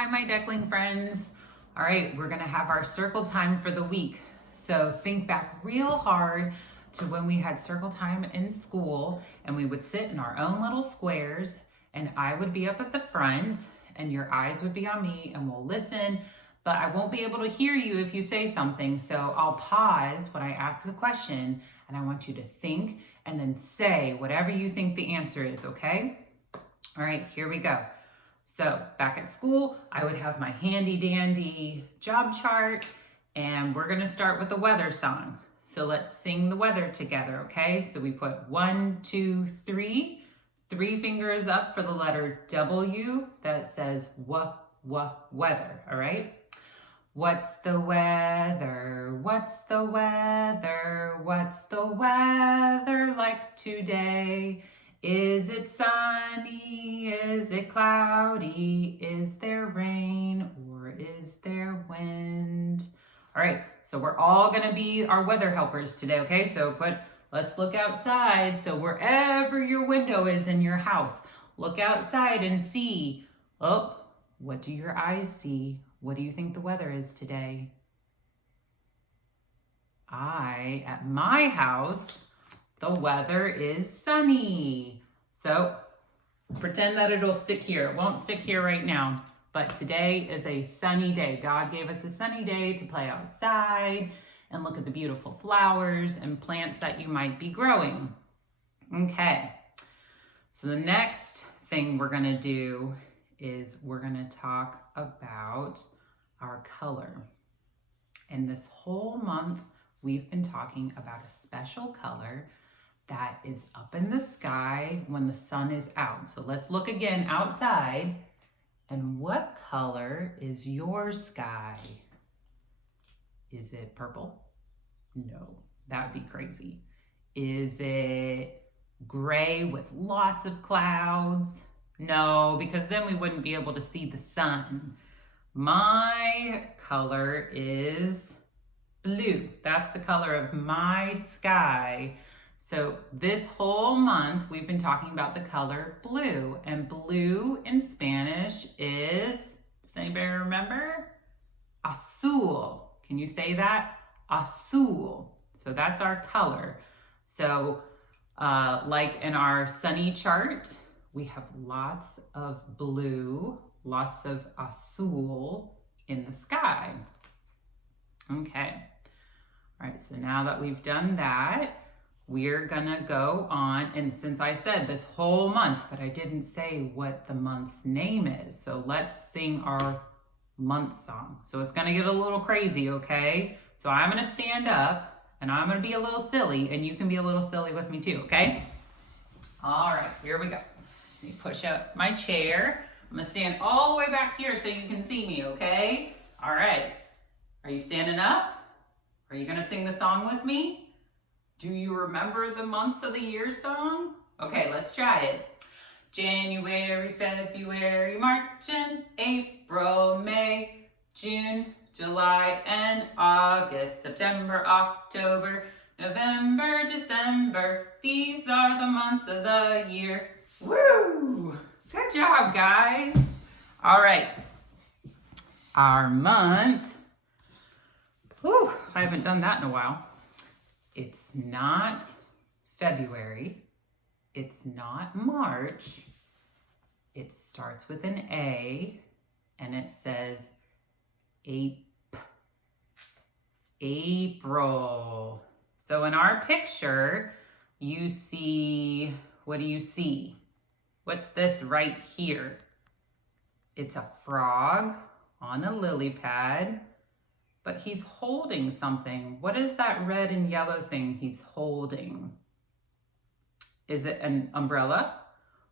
Hi, my duckling friends. All right, we're gonna have our circle time for the week. So think back real hard to when we had circle time in school and we would sit in our own little squares and I would be up at the front and your eyes would be on me and we'll listen, but I won't be able to hear you if you say something. So I'll pause when I ask a question and I want you to think and then say whatever you think the answer is, okay? All right, here we go. So back at school, I would have my handy dandy job chart and we're gonna start with the weather song. So let's sing the weather together, okay? So we put 1, 2, 3, 3 fingers up for the letter W that says weather, all right? What's the weather? What's the weather? What's the weather like today? Is it sunny? Is it cloudy? Is there rain or is there wind? All right, so we're all gonna be our weather helpers today, okay? So let's look outside. So wherever your window is in your house, look outside and see. Oh, what do your eyes see? What do you think the weather is today? At my house, the weather is sunny. So pretend that it'll stick here. It won't stick here right now, but today is a sunny day. God gave us a sunny day to play outside and look at the beautiful flowers and plants that you might be growing. Okay, so the next thing we're gonna do is we're gonna talk about our color. And this whole month, we've been talking about a special color that is up in the sky when the sun is out. So let's look again outside. And what color is your sky? Is it purple? No, that would be crazy. Is it gray with lots of clouds? No, because then we wouldn't be able to see the sun. My color is blue. That's the color of my sky. So this whole month, we've been talking about the color blue. And blue in Spanish is, does anybody remember? Azul. Can you say that? Azul. So that's our color. So like in our sunny chart, we have lots of blue, lots of azul in the sky. Okay. All right, so now that we've done that, we're gonna go on, and since I said this whole month, but I didn't say what the month's name is, so let's sing our month song. So it's gonna get a little crazy, okay? So I'm gonna stand up, and I'm gonna be a little silly, and you can be a little silly with me too, okay? All right, here we go. Let me push up my chair. I'm gonna stand all the way back here so you can see me, okay? All right, are you standing up? Are you gonna sing the song with me? Do you remember the months of the year song? Okay, let's try it. January, February, March, and April, May, June, July, and August, September, October, November, December. These are the months of the year. Woo! Good job, guys. All right. Our month. Whew, I haven't done that in a while. It's not February. It's not March. It starts with an A and it says April. So in our picture, you see, what do you see? What's this right here? It's a frog on a lily pad, but he's holding something. What is that red and yellow thing he's holding? Is it an umbrella?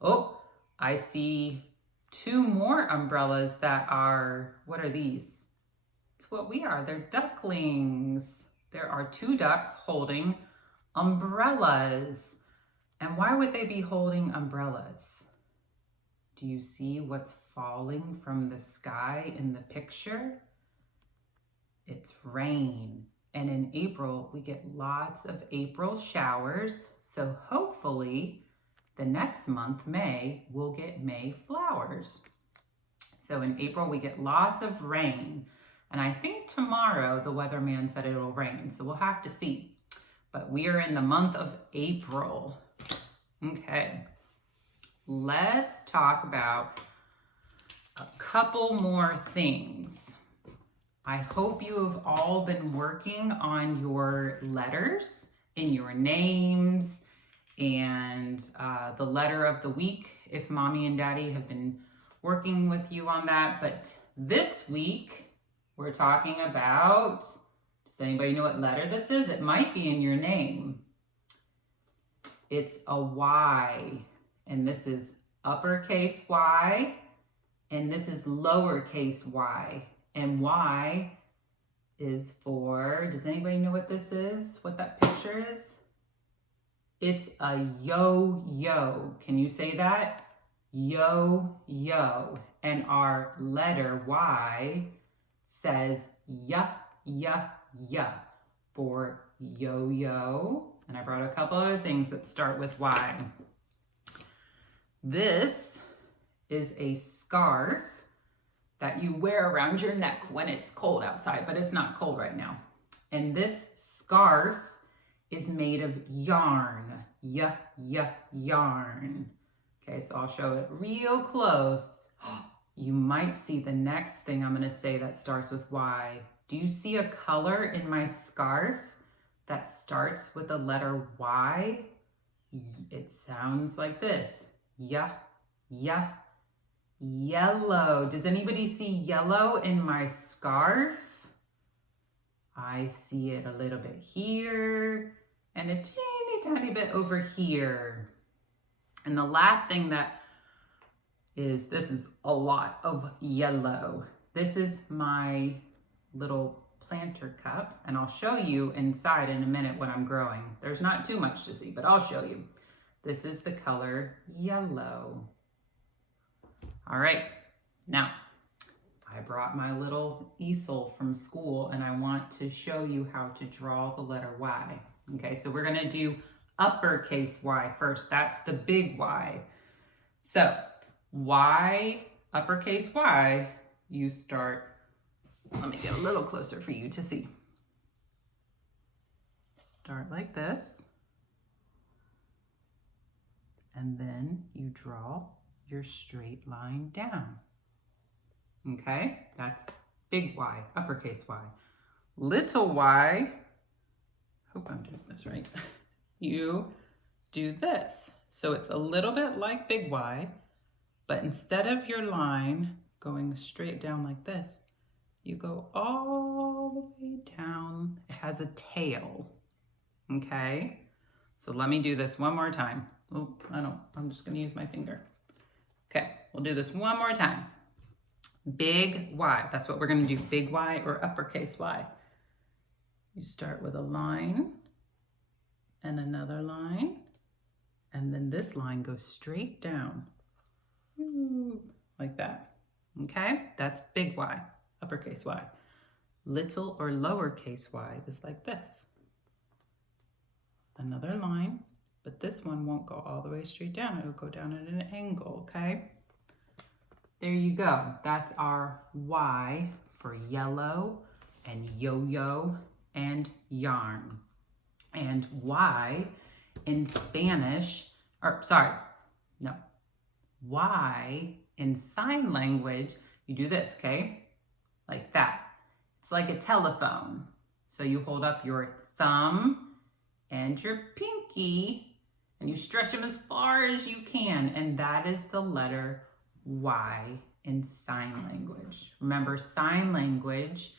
Oh, I see 2 more umbrellas that are, what are these? It's what we are, they're ducklings. There are 2 ducks holding umbrellas. And why would they be holding umbrellas? Do you see what's falling from the sky in the picture? It's rain. And in April, we get lots of April showers. So hopefully the next month, May, we'll get May flowers. So in April, we get lots of rain. And I think tomorrow the weatherman said it'll rain, so we'll have to see. But we are in the month of April. Okay, let's talk about a couple more things. I hope you have all been working on your letters in your names and the letter of the week, if mommy and daddy have been working with you on that. But this week, we're talking about, does anybody know what letter this is? It might be in your name. It's a Y, and this is uppercase Y, and this is lowercase y. And Y is for, does anybody know what this is? What that picture is? It's a yo-yo. Can you say that? Yo-yo. And our letter Y says ya, ya, ya for yo-yo. And I brought a couple other things that start with Y. This is a scarf that you wear around your neck when it's cold outside, but it's not cold right now. And this scarf is made of yarn. Yarn. Okay, so I'll show it real close. You might see the next thing I'm gonna say that starts with Y. Do you see a color in my scarf that starts with the letter Y? It sounds like this. Yellow. Does anybody see yellow in my scarf? I see it a little bit here and a tiny bit over here. And the last thing that is, this is a lot of yellow. This is my little planter cup, and I'll show you inside in a minute what I'm growing. There's not too much to see, but I'll show you. This is the color yellow. All right, now I brought my little easel from school and I want to show you how to draw the letter Y. Okay, so we're gonna do uppercase Y first. That's the big Y. So Y, uppercase Y, you start, let me get a little closer for you to see. Start like this. And then you draw your straight line down. Okay, that's big Y, uppercase Y. Little y, hope I'm doing this right. You do this. So it's a little bit like big Y, but instead of your line going straight down like this, you go all the way down. It has a tail, okay? So let me do this one more time. Oh, I'm just gonna use my finger. Okay, we'll do this one more time. Big Y, that's what we're gonna do, big Y or uppercase Y. You start with a line and another line, and then this line goes straight down, like that, okay? That's big Y, uppercase Y. Little or lowercase y is like this. Another line, but this one won't go all the way straight down. It'll go down at an angle, okay? There you go. That's our Y for yellow and yo-yo and yarn. And Y in Spanish, Y in sign language, you do this, okay? Like that. It's like a telephone. So you hold up your thumb and your pinky and you stretch them as far as you can. And that is the letter Y in sign language. Remember, sign language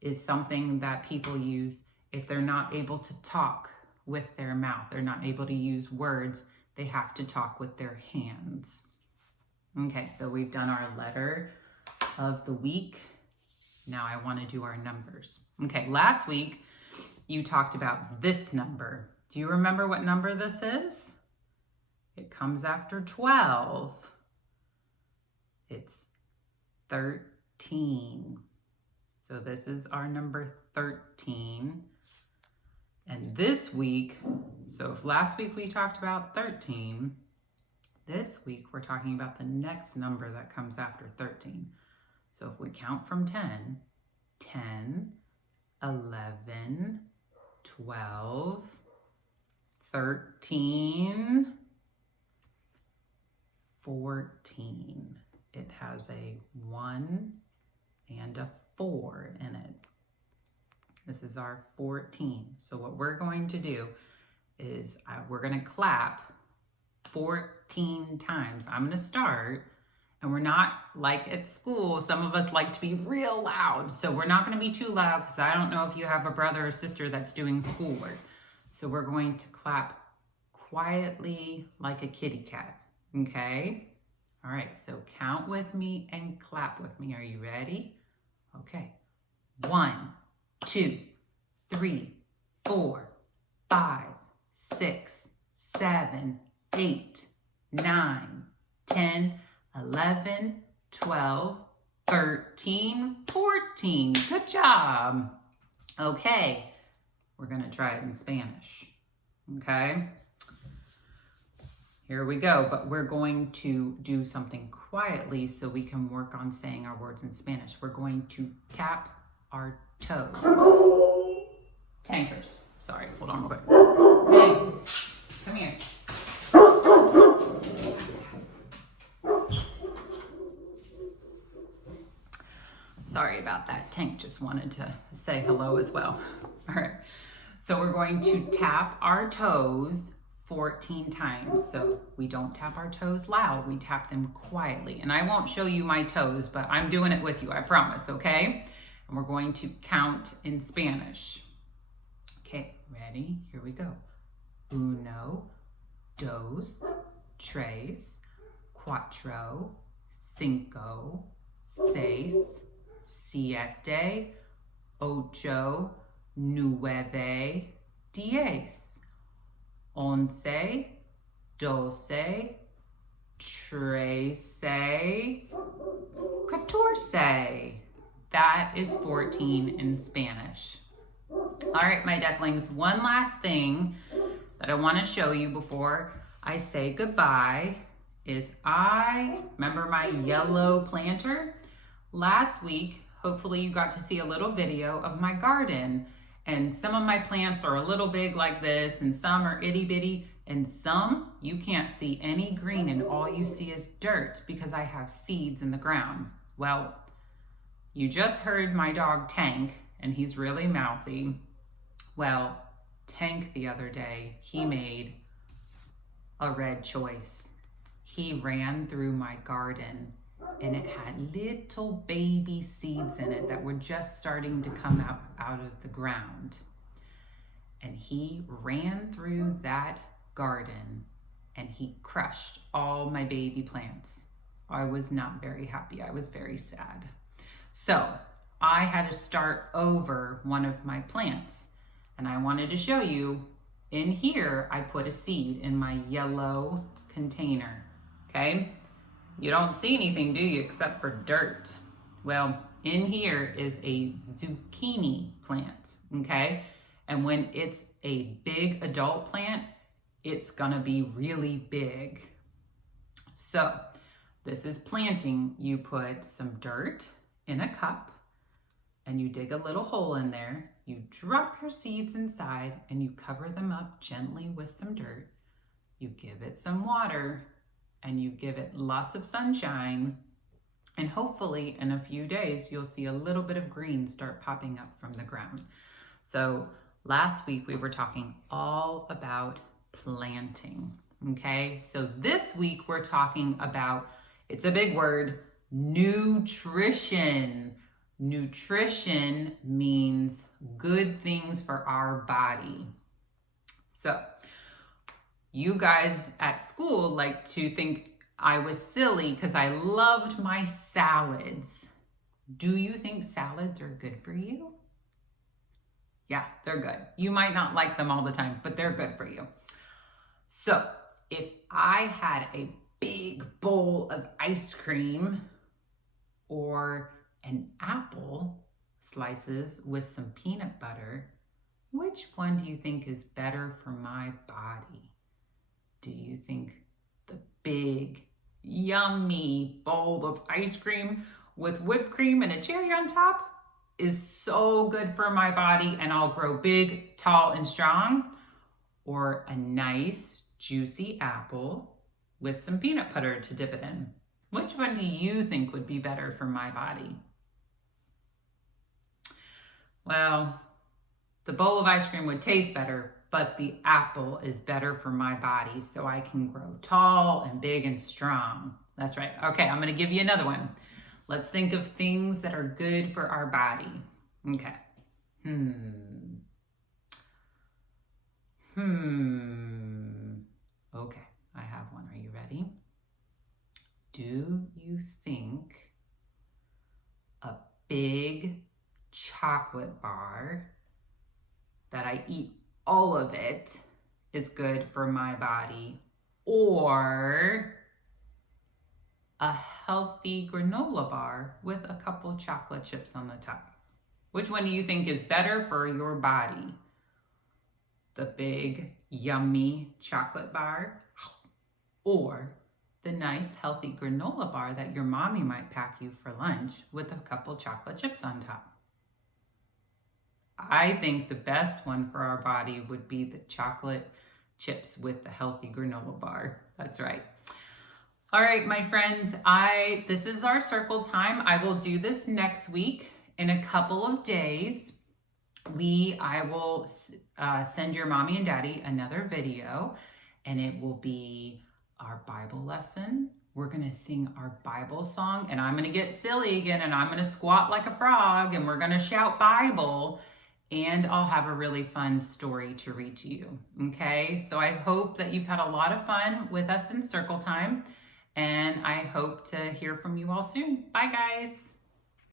is something that people use if they're not able to talk with their mouth. They're not able to use words. They have to talk with their hands. Okay, so we've done our letter of the week. Now I want to do our numbers. Okay, last week you talked about this number. Do you remember what number this is? It comes after 12. It's 13. So this is our number 13. And this week, so if last week we talked about 13, This week, we're talking about the next number that comes after 13. So if we count from 10, 10, 11, 12, 13, 14. It has a 1 and a 4 in it. This is our 14. So what we're going to do is we're going to clap 14 times. I'm going to start, and we're not like at school. Some of us like to be real loud. So we're not going to be too loud because I don't know if you have a brother or sister that's doing schoolwork. So we're going to clap quietly like a kitty cat. Okay? All right, so count with me and clap with me. Are you ready? Okay. 1, 2, 3, 4, 5, 6, 7, 8, 9, 10, 11, 12, 13, 14. Good job. Okay, we're going to try it in Spanish. Okay? Here we go, but we're going to do something quietly so we can work on saying our words in Spanish. We're going to tap our toes. Tankers. Sorry, hold on real quick. Tank, come here. Sorry about that. Tank just wanted to say hello as well. All right. So we're going to tap our toes 14 times. So we don't tap our toes loud. We tap them quietly. And I won't show you my toes, but I'm doing it with you. I promise. Okay. And we're going to count in Spanish. Okay. Ready? Here we go. Uno, dos, tres, cuatro, cinco, seis, siete, ocho, nueve, diez, once, doce, trece, catorce. That is 14 in Spanish. All right, my ducklings, one last thing that I want to show you before I say goodbye is remember my yellow planter? Last week, hopefully you got to see a little video of my garden, and some of my plants are a little big like this, and some are itty bitty, and some you can't see any green and all you see is dirt because I have seeds in the ground. Well, you just heard my dog Tank, and he's really mouthy. Well, Tank the other day, he made a red choice. He ran through my garden and it had little baby seeds in it that were just starting to come out of the ground. And he ran through that garden and he crushed all my baby plants. I was not very happy. I was very sad. So I had to start over one of my plants. And I wanted to show you, in here, I put a seed in my yellow container, okay? You don't see anything, do you, except for dirt? Well, in here is a zucchini plant, okay? And when it's a big adult plant, it's gonna be really big. So this is planting. You put some dirt in a cup and you dig a little hole in there. You drop your seeds inside and you cover them up gently with some dirt. You give it some water and you give it lots of sunshine. And hopefully in a few days, you'll see a little bit of green start popping up from the ground. So last week we were talking all about planting, okay? So this week we're talking about, it's a big word, nutrition. Nutrition means good things for our body. So you guys at school like to think I was silly because I loved my salads. Do you think salads are good for you? Yeah, they're good. You might not like them all the time, but they're good for you. So if I had a big bowl of ice cream or an apple slices with some peanut butter, which one do you think is better for my body? Do you think the big, yummy bowl of ice cream with whipped cream and a cherry on top is so good for my body, and I'll grow big, tall, and strong. Or a nice, juicy apple with some peanut butter to dip it in. Which one do you think would be better for my body? Well, the bowl of ice cream would taste better, but the apple is better for my body so I can grow tall and big and strong. That's right. Okay, I'm going to give you another one. Let's think of things that are good for our body. Okay. Okay, I have one. Are you ready? Do you think a big chocolate bar that I eat all of it is good for my body, or a healthy granola bar with a couple chocolate chips on the top? Which one do you think is better for your body? The big, yummy chocolate bar, or the nice, healthy granola bar that your mommy might pack you for lunch with a couple chocolate chips on top? I think the best one for our body would be the chocolate chips with the healthy granola bar. That's right. All right, my friends, this is our circle time. I will do this next week in a couple of days. I will send your mommy and daddy another video, and it will be our Bible lesson. We're going to sing our Bible song, and I'm going to get silly again, and I'm going to squat like a frog, and we're going to shout Bible, and I'll have a really fun story to read to you. Okay, so I hope that you've had a lot of fun with us in circle time, and I hope to hear from you all soon. Bye, guys.